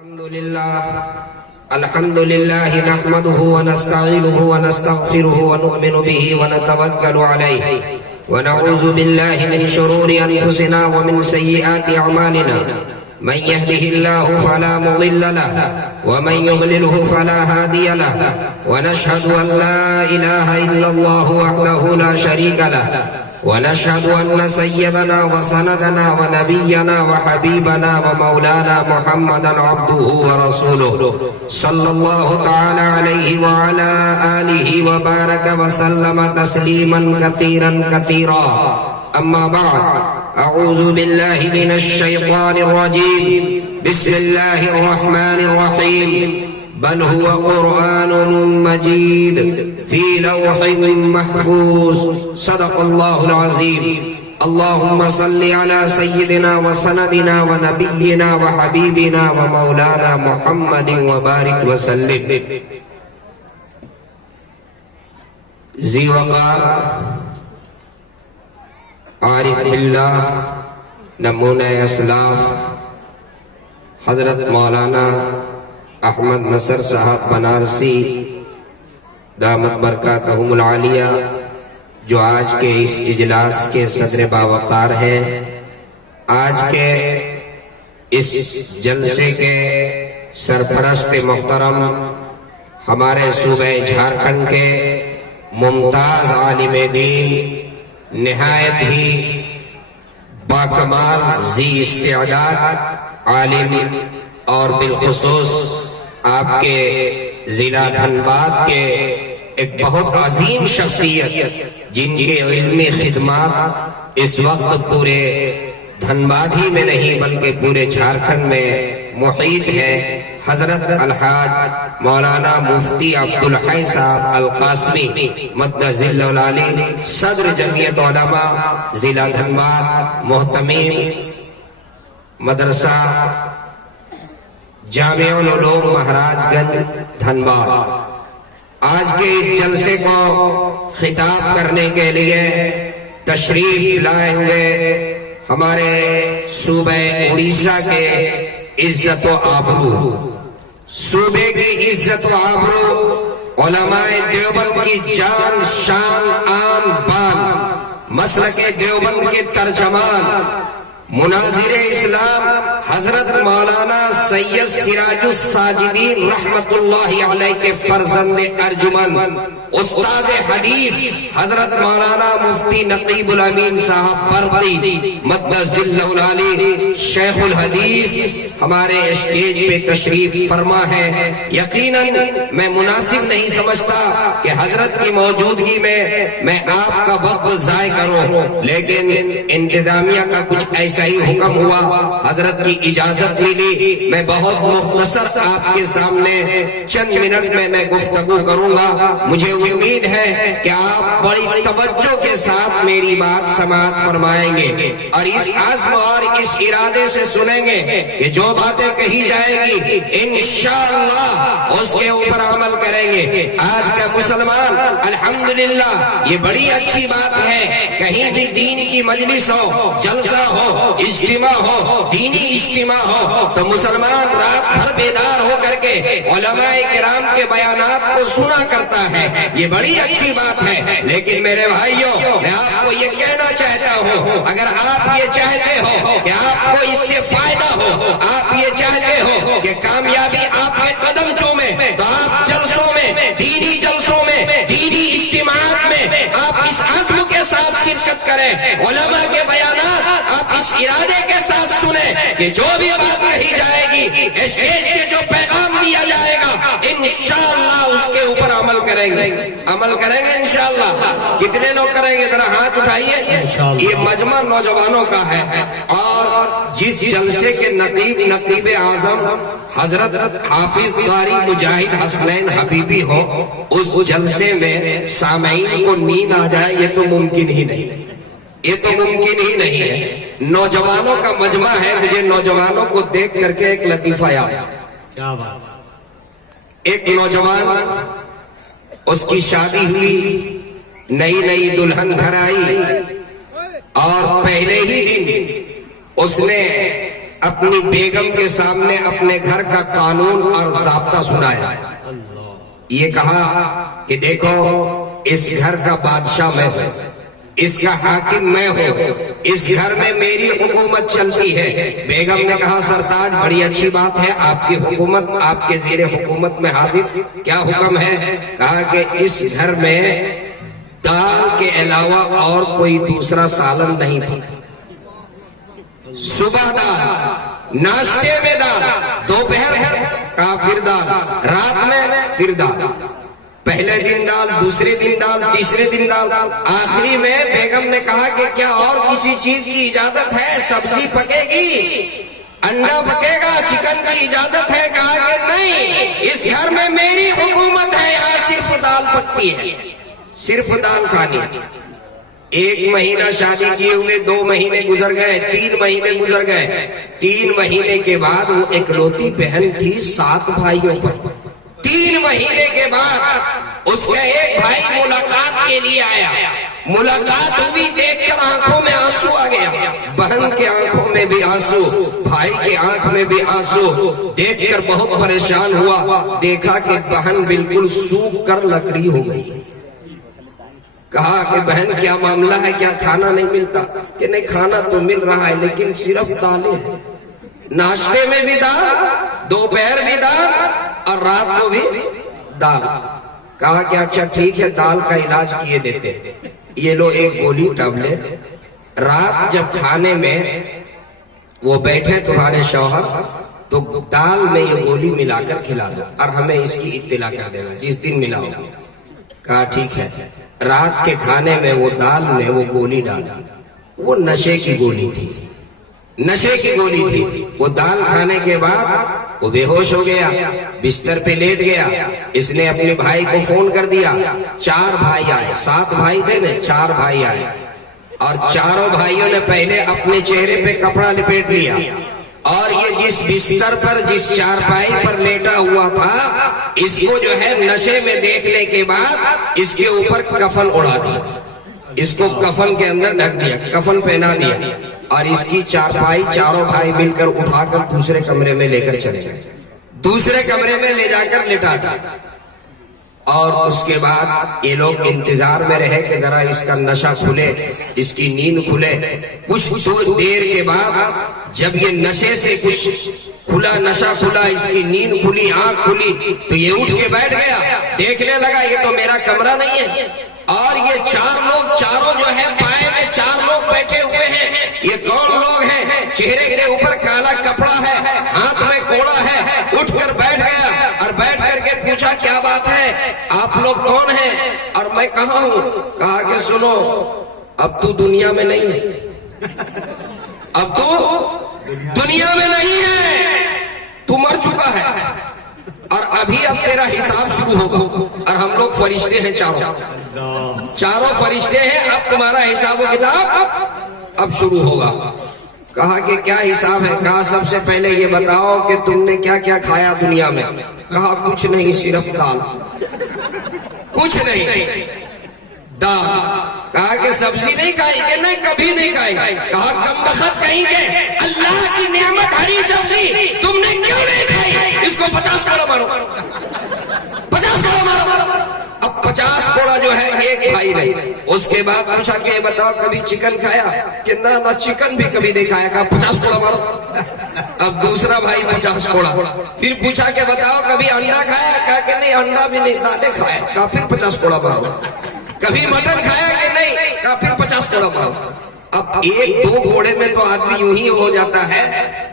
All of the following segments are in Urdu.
الحمد لله نحمده ونستعينه ونستغفره ونؤمن به ونتوكل عليه ونعوذ بالله من شرور أنفسنا ومن سيئات أعمالنا من يهده الله فلا مضل له ومن يضلله فلا هادي له ونشهد أن لا إله إلا الله وحده لا شريك له ونشهد أن سيدنا وسندنا ونبينا وحبيبنا ومولانا محمدا عبده ورسوله صلى الله تعالى عليه وعلى آله وبارك وسلم تسليما كثيرا كثيرا أما بعد أعوذ بالله من الشيطان الرجيم بسم الله الرحمن الرحيم بل هو قرآن مجيد في لوح محفوظ صدق الله العظيم اللهم صل على سيدنا وسندنا ونبينا وحبيبنا ومولانا محمد وبارك وسلم ذی وقار عارف باللہ نمونہ اسلاف حضرت مولانا احمد نصر صاحب بنارسی دامت برکاتہم العالیہ جو آج کے اس اجلاس کے صدر باوقار ہیں، آج کے اس جلسے کے سرپرست محترم ہمارے صوبہ جھارکھنڈ کے ممتاز عالم دین، نہایت ہی باکمال ذی استعداد عالم، اور بالخصوص آپ کے ضلع دھنباد کے ایک بہت عظیم شخصیت جن کے علمی خدمات اس وقت پورے دھنباد ہی میں نہیں بلکہ پورے جھارکھنڈ میں محیط ہے، حضرت الحاج مولانا مفتی عبدالحی صاحب القاسمی مد ظل العالی، صدر جمعیت علماء ضلع دھنباد، محتمیم مدرسہ جامع العلوم مہاراج گنج دھنباد، آج کے اس جلسے کو خطاب کرنے کے لیے تشریف لائے ہوئے ہمارے صوبہ اڑیسہ کے عزت و آبرو، صوبے کی عزت و آبرو، علماء دیوبند کی جان شان آن بان، مسلک دیوبند کے ترجمان، مناظر اسلام حضرت مولانا سید سراج الساجدین رحمت اللہ علیہ کے فرزند ارجمند، استاد حدیث حضرت مولانا مفتی نقیب الامین صاحب برقی مد ظل العالی، شیخ الحدیث ہمارے اسٹیج پہ تشریف فرما ہے۔ یقیناً میں مناسب نہیں سمجھتا کہ حضرت کی موجودگی میں آپ کا وقت ضائع کروں، لیکن انتظامیہ کا کچھ ایسا ہی حکم ہوا، حضرت کی اجازت ملی، میں بہت مختصر آپ کے سامنے چند منٹ میں گفتگو کروں گا۔ مجھے امید ہے کہ آپ بڑی توجہ کے ساتھ میری بات سماعت فرمائیں گے اور اس عزم اور اس ارادے سے سنیں گے کہ جو باتیں کہی جائے گی انشاءاللہ اس کے اوپر عمل کریں گے۔ آج کا مسلمان الحمدللہ یہ بڑی اچھی بات ہے، کہیں بھی دین کی مجلس ہو، جلسہ ہو، اجتماع ہو، دینی اجتماع ہو تو مسلمان رات بھر بیدار ہو کر کے علماء کرام کے بیانات کو سنا کرتا ہے، یہ بڑی اچھی بات ہے۔ لیکن میرے بھائیوں، میں آپ کو یہ کہنا چاہتا ہوں، اگر آپ یہ چاہتے ہو کہ آپ کو اس سے فائدہ ہو، آپ یہ چاہتے ہو کہ کامیابی آپ کے قدم چومے، تو آپ جلسوں میں، دینی جلسوں میں، دینی اجتماعات میں آپ اس عزم کے ساتھ شرکت کریں، علماء کے بیانات آپ اس ارادے کے ساتھ سنیں کہ جو بھی بات کہی جائے گی، اسٹیج سے جو پیغام دیا جائے گا انشاءاللہ اس کے اوپر عمل کریں گے، عمل کریں گے انشاءاللہ۔ کتنے لوگ کریں گے ذرا ہاتھ اٹھائیے۔ یہ مجمع نوجوانوں کا ہے، اور جس جلسے کے نقیب اعظم حضرت حافظ قاری مجاہد حسنین حبیبی ہو، اس جلسے میں سامعین کو نیند آ جائے یہ تو ممکن ہی نہیں، یہ تو ممکن ہی نہیں ہے۔ نوجوانوں کا مجمع ہے، مجھے نوجوانوں کو دیکھ کر کے ایک لطیفہ یاد، ایک نوجوان اس کی شادی ہوئی، نئی دلہن گھر آئی، اور پہلے ہی دن اس نے اپنی بیگم کے سامنے اپنے گھر کا قانون اور ضابطہ سنایا. یہ کہا کہ دیکھو اس گھر کا بادشاہ میں ہوں, اس کا حاکم میں ہوں, اس گھر میں میری حکومت چلتی ہے. بیگم نے کہا سرتاج بڑی اچھی بات ہے, آپ کی حکومت, آپ کے زیر حکومت میں حاضر. کیا حکم ہے؟ کہا کہ اس گھر میں دال کے علاوہ اور کوئی دوسرا سالن نہیں تھا. صبح دال, ناشتے میں دال, دوپہر کا پھر دال, رات میں پھر دال. پہلے دن دال, دوسرے دن دال, تیسرے دن دال. آخری میں بیگم نے کہا کہ کیا اور کسی چیز کی اجازت ہے؟ سبزی پکے گی, انڈا پکے گا, چکن کی اجازت ہے؟ کہا کہ نہیں, اس گھر میں میری حکومت ہے, یہاں صرف دال پکتی ہے, صرف دال کھانی. 1 مہینہ شادی کیے ہوئے 2 مہینے گزر گئے, 3 مہینے گزر گئے. 3 مہینے کے بعد وہ اکلوتی بہن تھی 7 بھائیوں پر. 3 مہینے کے بعد اس کا ایک بھائی ملاقات کے لیے آیا. ملاقات ہوئی, دیکھ کر آنکھوں میں آنسو آ گیا. بہن کے آنکھوں میں بھی آنسو, بھائی کے آنکھ میں بھی آنسو. دیکھ کر بہت پریشان ہوا. دیکھا کہ بہن بالکل سوکھ کر لکڑی ہو گئی. کہا کہ بہن کیا معاملہ ہے, کیا کھانا نہیں ملتا؟ کہ نہیں, کھانا تو مل رہا ہے لیکن صرف دالیں ہیں. ناشتے میں بھی دال, دوپہر بھی دال اور رات کو بھی دال. کہا کہ اچھا ٹھیک ہے, دال کا علاج کیے دیتے. یہ لو ایک گولی ٹیبلٹ, رات جب کھانے میں وہ بیٹھے تمہارے شوہر تو دال میں یہ گولی ملا کر کھلا دو اور ہمیں اس کی اطلاع کر دینا جس دن ملاؤ. کہا ٹھیک ہے. رات کے کھانے میں وہ دال میں وہ گولی ڈالا. وہ نشے کی گولی تھی, نشے کی گولی تھی. وہ دال کھانے کے بعد وہ بے ہوش ہو گیا, بستر پہ لیٹ گیا. اس نے اپنے بھائی کو فون کر دیا. 4 بھائی آئے, 7 بھائی تھے نا, 4 بھائی آئے اور چاروں بھائیوں نے پہلے اپنے چہرے پہ کپڑا لپیٹ لیا اور یہ جس بستر پر, جس چارپائی پر لیٹا ہوا تھا, اس کو جو ہے نشے میں دیکھنے کے بعد اس کے اوپر کفن اڑا دیا. اس کو کفن کے اندر ڈھک دیا, کفن پہنا دیا اور اس کی چارپائی چاروں بھائی مل کر اٹھا کر دوسرے کمرے میں لے کر چلے گئے. دوسرے کمرے میں لے جا کر لٹا دیا. اور اس کے بعد یہ لوگ انتظار میں رہے کہ ذرا اس کا نشہ کھلے, اس کی نیند کھلے. کچھ دیر کے بعد جب یہ نشے سے کچھ کھلا, نشہ کھلا, اس کی نیند کھلی, آنکھ کھلی, تو یہ اٹھ کے بیٹھ گیا. دیکھنے لگا یہ تو میرا کمرہ نہیں ہے اور یہ 4 لوگ, چاروں جو ہے پائے میں 4 لوگ بیٹھے ہوئے ہیں. یہ کون لوگ ہیں؟ چہرے کے اوپر کالا کپڑا ہے, ہاتھ میں کوڑا ہے. اٹھ کر بیٹھ گیا اور بیٹھ کر کے پوچھا کیا بات ہے, آپ لوگ کون ہیں اور میں کہاں ہوں؟ کہا کہ سنو, اب تو دنیا میں نہیں ہے, اب تو دنیا میں نہیں ہے, تو مر چکا ہے اور ابھی اب تیرا حساب شروع ہوگا. اور ہم لوگ فرشتے ہیں, چاروں فرشتے ہیں, اب تمہارا حساب و کتاب اب شروع ہوگا. کہا کہ کیا حساب ہے؟ کہا سب سے پہلے یہ بتاؤ کہ تم نے کیا کیا کھایا دنیا میں؟ کہا کچھ نہیں, صرف دال. کچھ نہیں, دال. کہا کہ سبزی نہیں کھائی؟ کہ نہیں کبھی نہیں کھائی. کہا کم بخت کہیں گے, اللہ کی نعمت ہری سبزی تم نے کیوں نہیں کھائی؟ اس کو 50 کوڑا مارو, 50 کوڑا مارو. اب 50 کوڑا جو ہے ایک بھائی نہیں. اس کے بعد پوچھا کہ بتاؤ کبھی چکن کھایا؟ کہ نہ چکن بھی کبھی نہیں کھایا. کہا 50 کوڑا مارو. اب دوسرا بھائی 50 کوڑا. پھر پوچھا کہ بتاؤ کبھی انڈا کھایا؟ کہا کہ نہیں انڈا بھی نہیں, دالیں کھایا. کہا پھر 50 کوڑا مارو. کبھی مٹن کھایا کہ نہیں؟ کہا پھر 50 کوڑا مارو. اب 1-2 کوڑے میں تو آدمی یوں ہی ہو جاتا ہے,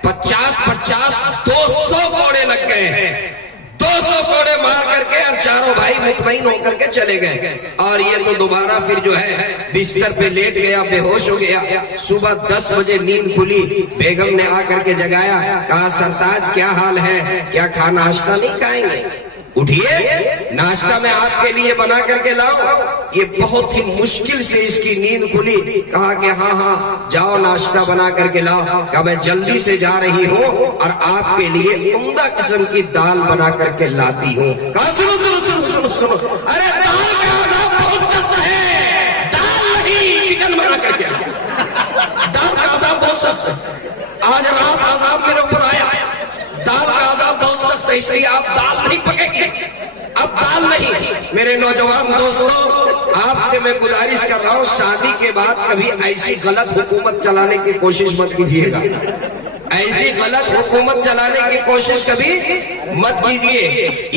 50-50 200 کوڑے لگ گئے ہیں. 200 کوڑے مار کر کے اور چاروں بھائی مطمئن ہو کر کے چلے گئے. اور یہ تو دوبارہ پھر جو ہے بستر پہ لیٹ گیا, بے ہوش ہو گیا. صبح 10 بجے نیند کھلی, بیگم نے آ کر کے جگایا. کہا سرتاج کیا حال ہے, کیا کھانا ناشتہ نہیں کھائیں گے؟ اٹھیے, ناشتہ میں آپ کے لیے بنا کر کے لاؤ. یہ بہت ہی مشکل سے اس کی نیند کھلی. کہا کہ ہاں ہاں جاؤ ناشتہ بنا کر کے لاؤ. کہا میں جلدی سے جا رہی ہوں اور آپ کے لیے عمدہ قسم کی دال بنا کر کے لاتی ہوں. کہا سنو سنو سنو سنو سنو, ارے دال کا عذاب بہت سخت ہے, دال نہیں چکن بنا کر کے. دال کا عذاب بہت سخت ہے. آج رات عذاب میرے اوپر آیا، دال کا عذاب بہت سخت ہے، اس لیے آپ دال نہیں پکیں گے، اب دال نہیں۔ میرے نوجوان دوستوں، آپ سے میں گزارش کر رہا ہوں، شادی کے بعد کبھی ایسی غلط حکومت چلانے کی کوشش مت کیجیے گا، ایسی غلط حکومت چلانے کی کوشش کبھی مت کیجیے۔